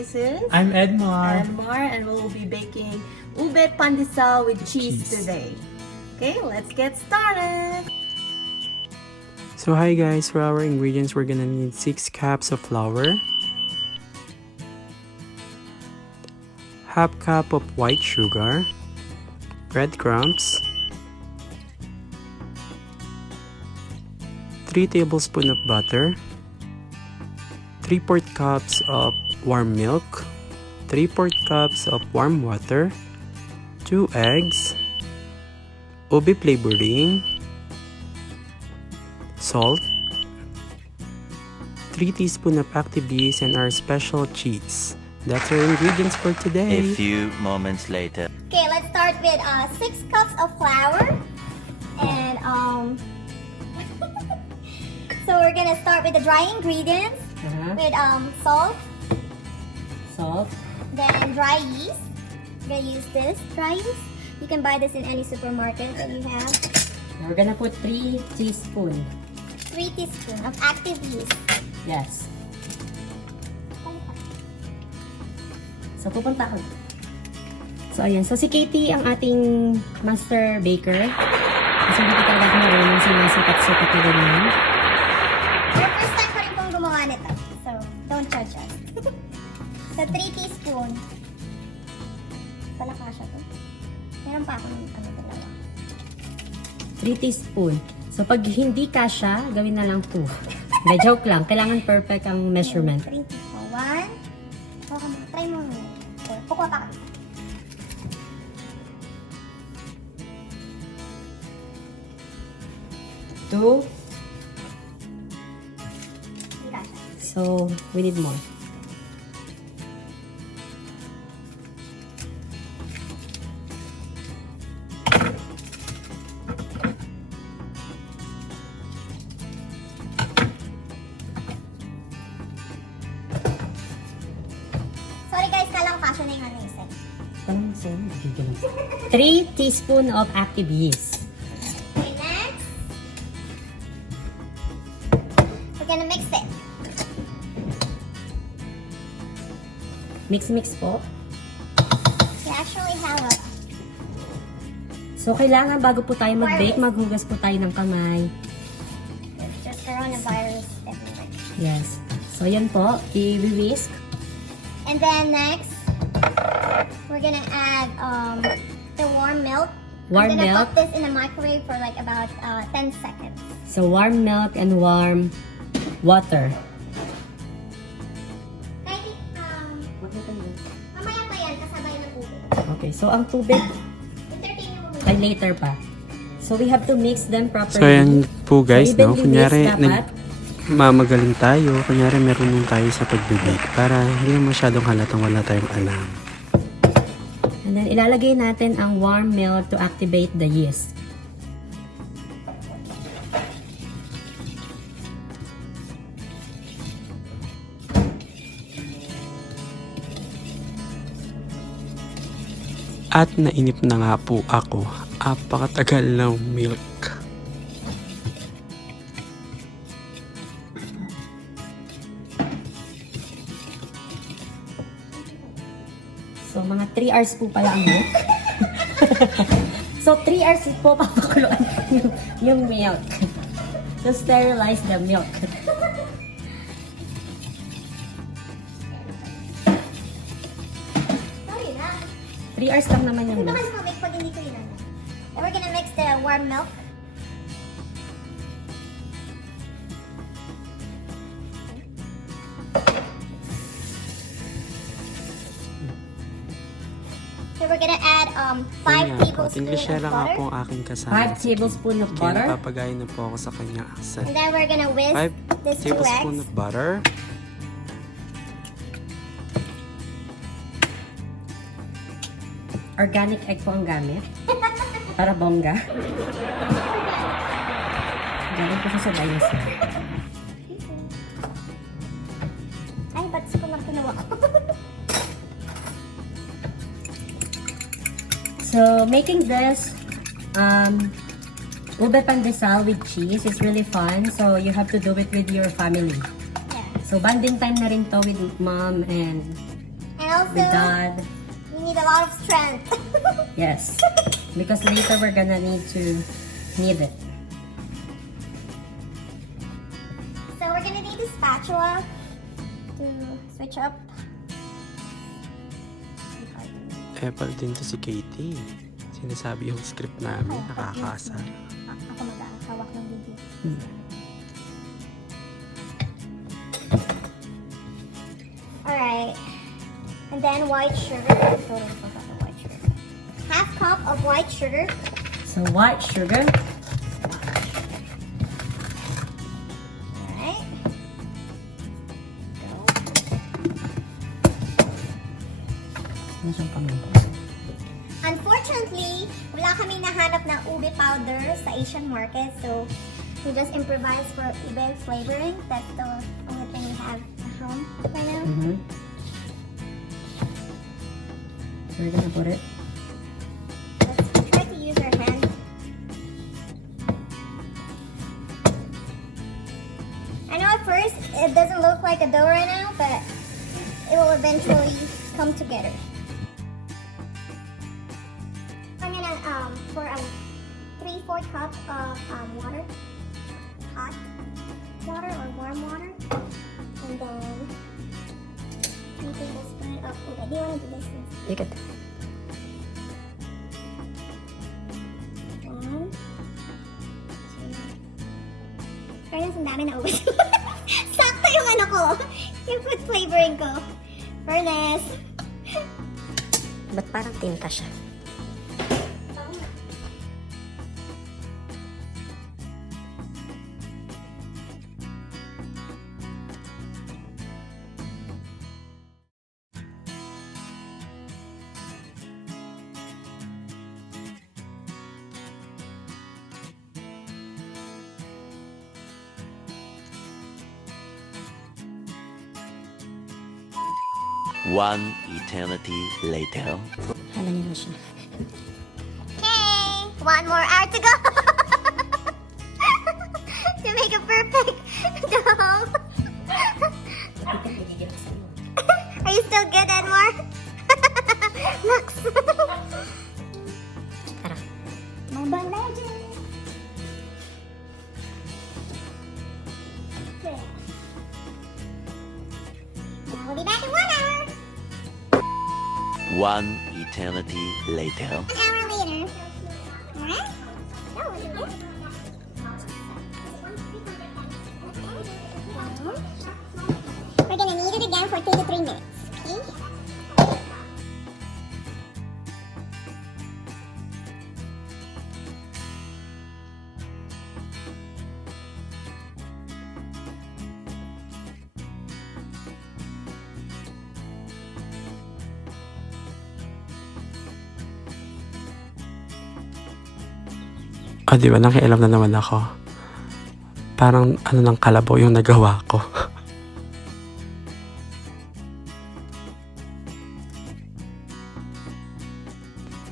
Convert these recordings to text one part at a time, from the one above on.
This is I'm Edmar. and we'll be baking Ube Pandesal with cheese today. Okay, let's get started. So hi guys, for our ingredients we're gonna need 6 cups of flour, half cup of white sugar, breadcrumbs, 3 tablespoons of butter, 3/4 cups of warm milk, 3/4 cups of warm water, 2 eggs, ube flavoring, salt, 3 teaspoons of active yeast, and our special cheese. That's our ingredients for today. A few moments later. Okay, let's start with 6 cups of flour. And so we're gonna start with the dry ingredients with salt, then dry yeast. We're gonna use this dry yeast. You can buy this in any supermarket that you have. We're gonna put 3 teaspoons. 3 teaspoons of active yeast. Yes. So, pupunta ako. So, ayan. So, si Katie ang ating master baker. Kasi hindi ko talaga marunong sinasipat-sipat na ganyan. Pero first time ko rin pong gumawa nito. So, don't judge us. So, 3 teaspoons. Pala kasha to. Meron pa ako ng dalawa. 3 teaspoons. So, pag hindi kasha, gawin na lang 2. Hindi, joke lang. Kailangan perfect ang measurement. 3 teaspoons. 1. Try mo. Kukuha pa ka. 2. Hindi kasha. So, we need more. Sorry guys, kala ko kasha na yung ano isa. 3 teaspoons of active yeast. Okay, next. We're gonna mix it. Mix po. We actually have a... So, kailangan bago po tayo mag-bake, maghugas po tayo ng kamay. It's just coronavirus everywhere. Yes. So, yan po. I-whisk. And then next, we're gonna add the warm milk. Warm I'm gonna milk. put this in the microwave for like about 10 seconds. So, warm milk and warm water. Kahit, mamaya pa yan, kasabay ng tubig. Okay. So, ang tubig Entertain mo muna. ay later pa. So, we have to mix them properly. So ayan po guys, So, no? evenly Kunyari, mix dapat. mamagaling tayo. Kunyari, meron tayo sa pagbibake para hindi na masyadong halatang wala tayong alam. And then, ilalagay natin ang warm milk to activate the yeast. At nainip na nga po ako. Apakatagal ng milk. So, mga 3 hours po pala ang milk. So, 3 hours po papakuluan yung milk. To sterilize the milk. Sorry na. 3 hours lang naman yung Hindi ba milk. kasi mabake pag hindi ko yun ano? Then we're gonna mix the warm milk. So we're gonna add 5 tablespoons English of lang nga butter. po ang aking kasama. 5 tablespoons of Kaya butter. napapagay na po ako sa kanya accent. And then we're gonna whisk 5 these 2 tablespoons eggs. of butter. Organic egg po ang gamit. Para bongga. Galing po siya sa dinosaur. Ay, ba't ko lang kinuha ko? So, making this Ube Pandesal with cheese is really fun. So, you have to do it with your family. Yeah. So, bonding time na rin to with mom and also, with God. we need a lot of strength. Yes, because later we're gonna need to knead it. So we're gonna need a spatula to switch up. Apple din to si Katie. Sinasabi yung script namin, nakakasa. Ako mag-hawak ng video. Alright. And then white sugar. Totally forgot the white sugar. Half cup of white sugar. So white sugar. Alright. Go. Ano siyang paminta? Unfortunately, wala kaming nahanap na ube powder sa Asian market. So, we just improvise for ube flavoring. That's the only thing we have at home right now. So we're gonna put it. Let's try to use our hand. I know at first it doesn't look like a dough right now, but it will eventually come together. I'm gonna pour a 3/4 cup of water, hot water or warm water, and then 3 tablespoons of ube. Do you want to do this? You can. Fairness, ang dami na ubos. Sakto yung ano ko. Yung food flavoring ko. Fairness. Ba't parang tinta siya? One eternity later. Hala niya na siya. Okay, 1 more hour to go. To make a perfect dough. Are you still good, Edmar? Lux. Tara. Mobile Legends. Now we'll be back in 1 hour. One eternity later. 1 hour later. Alright? That was good. We're gonna knead it again for 2 to 3 minutes. Okay? Di ba nakialam na naman ako. Parang ano ng kalabaw yung nagawa ko.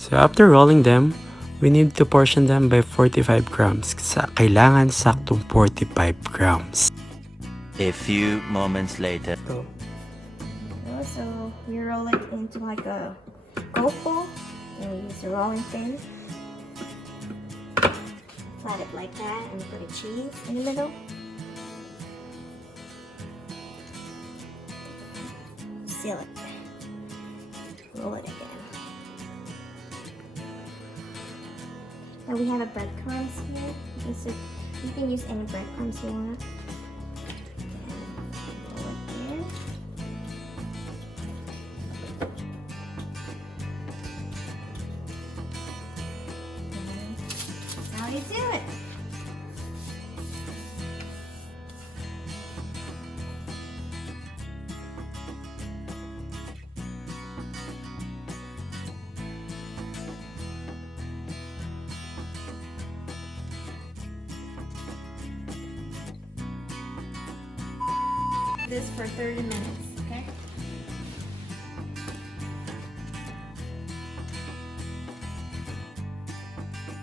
So after rolling them, we need to portion them by 45 grams. Kailangan saktong 45 grams. A few moments later. So we roll it into like a gofo and we use a rolling pin. Flat it like that and put a cheese in the middle. Seal it. Roll it again. Now we have a breadcrumbs here. You can use any breadcrumbs you want. Roll it there. That's how you do it. This for 30 minutes, okay?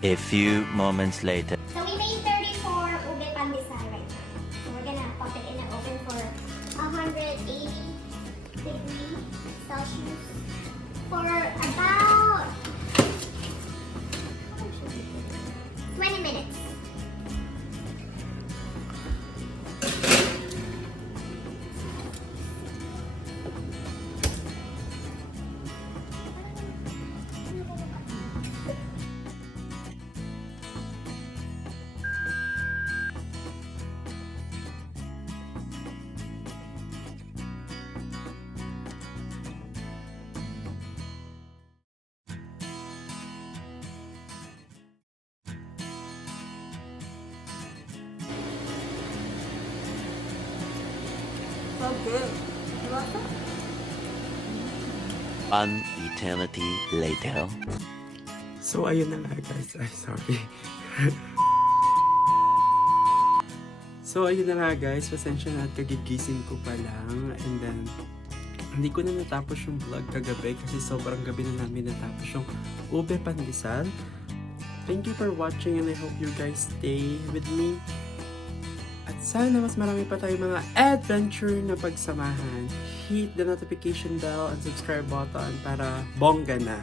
A few moments later. So we made 34 ube pandesal right now. So we're gonna pop it in the oven for 180 degrees Celsius for about 20 minutes. So good. You like that? One eternity later. So, ayun na nga guys. Ay, sorry. So, ayun na nga guys. Pasensya na at kagigising ko pa lang. And then, hindi ko na natapos yung vlog kagabi kasi sobrang gabi na namin natapos yung Ube Pandesal. Thank you for watching and I hope you guys stay with me. At sana mas marami pa tayong mga adventure na pagsamahan. Hit the notification bell and subscribe button para bongga na.